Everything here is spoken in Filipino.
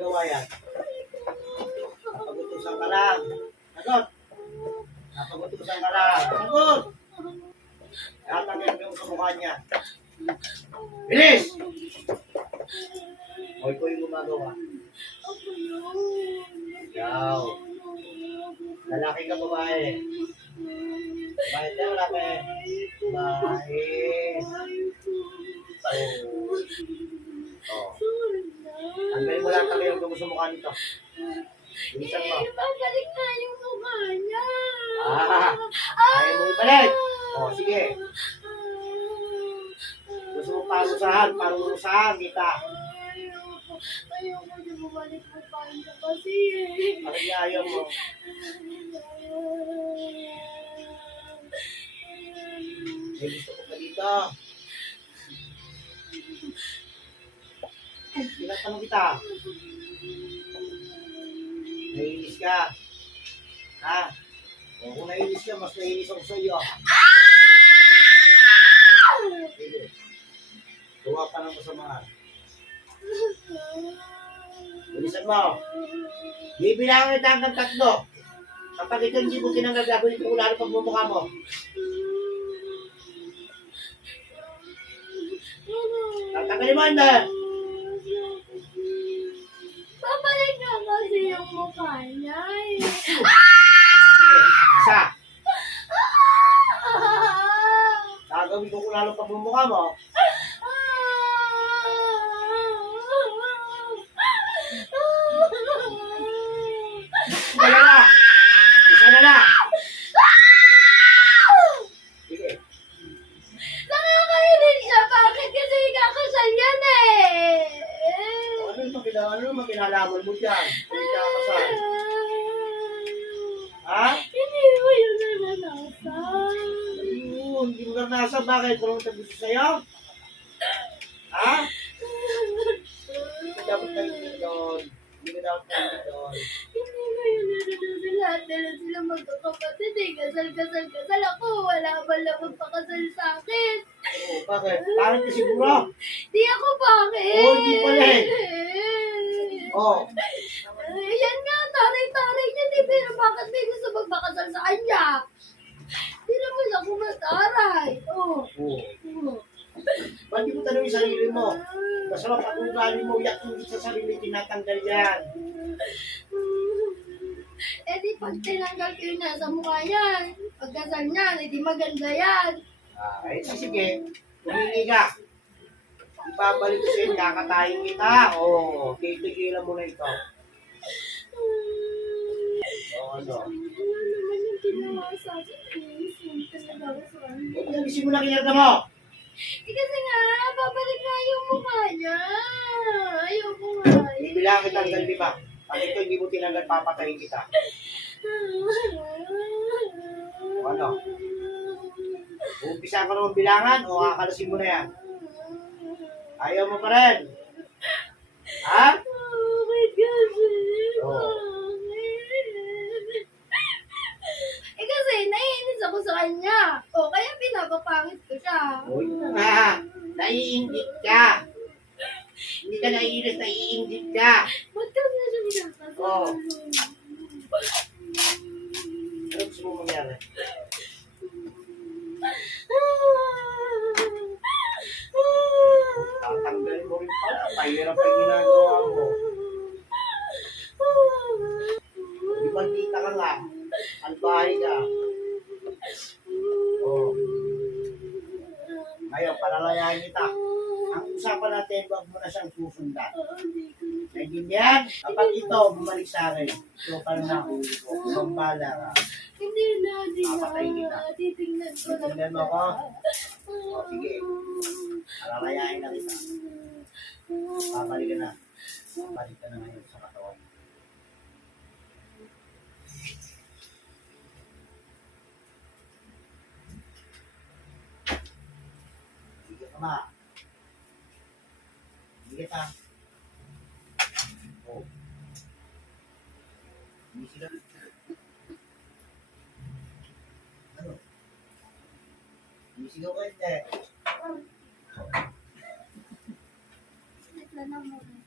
ginagawa yan? Napagutusan ka lang. Sagot. Napagutusan ka lang. Sagot. Tatangin yung sa mukha niya. Bilis! O, ikaw yung gumagawa. Ikaw. Lalaki ka, babae. Babae ka, lalaki. Babae. Oh. Tanggalin mo lang tayo yung gusto mukha nito. Bilisan mo. Babalik na yung mukha niya. Ayaw mo ibalik. O, sige. Gusto mo parusahan kita. Ayoko na bumalik mo pa niya kasi Bakit niya ayaw mo? May gusto ko pa dito. Tinatanong kita. Naiinis ka. Ha? O kung naiinis ka, mas naiinis ako sa iyo. Sige. Gawa ka ng kasamaan. Bilisan mo. Bibilangan kita hanggang 3. Kapag ito hindi mo tinanggal, gagawin ko lalo pagmumukha mo. Tatanggalin mo, hindi. babalik na kasi yung mukha niya Sige. Isa. Gagawin ko lalo pagmumukha mo. Isa na lang. Isa na lang. Sige. Nakakainis siya. Bakit kasi ikakasal yan Ano yung kinalaman mo dyan? Hindi ka kasal. Ha? Hindi mo yun naranasan. Ayun, hindi mo naranasan. Bakit? Walang gusto sa'yo? Ha? Hindi ka dapat nagiging doon. Hindi ka dapat nagiging doon. Hindi mo yun naranasan. Lahat na lang sila magkakapatid eh. Kasal. Ako, wala ba lang magpakasal sa akin? Oo, bakit? Parang ka siguro. Di ako bakit? Oo, hindi pala eh. Oo. Yan nga, taray-taray niya di. Pero bakit may gusto magpakasal sa kanya? Di naman ako mataray. Oo. Oo. Ba't di mo tanong yung sarili mo? Masarap ang ugali mo. Yak hindi sa sarili tinatanggal yan. Eh di pag tinanggal ko yun nasa mukha yan. Pagkasal niyan, eh di maganda yan. Ay, sige. Humingi ka. Ibabalik ko sa'yo, kakatayin kita. Oo, titigilan mo na ito. Oo, ano? Ano naman yung ginawa sa akin? Sweet talaga ako sa kanya. Huwag mo mo na kinarga mo. Eh kasi nga, babalik na yung mukha niya. Ayoko nga. Bibilang kita hanggang 5. Pag ito hindi mo tinanggal, papatayin kita. O ano? Umpisa ka naman bilangan o kakalasin mo na yan? Ayaw mo pa rin? Ha? Bakit kasi? Oo. Eh kasi, naiinis ako sa kanya. O, kaya pinapapangit ko siya. Uy, nga. Naiingit ka. Hindi ka naiinis, naiingit ka. Ba't kasi siya pinapasal? Oo. Ano gusto mo mangyari? Tatanggalin mo rin pala. Pahirap ang ginagawa mo. Di bandita ka nga. Albahay ka. Oh. Ngayon, palalayahin kita. Ang usapan natin, huwag mo na siyang susundan. Naintindihan? Kapag ito, bumalik sa akin. So, parang nahuli ko. Pambala ka. Hindi na, Papatayin kita. titingnan ko lang. Tingnan mo ako. O, sige. Palalayahin na kita. Babalik ka na. Babalik ka na ngayon sa katawan. Sige ka ma. Sige ka. O. Hindi sila. Ano? Hindi sigaw ka hindi. Wait lang na muna.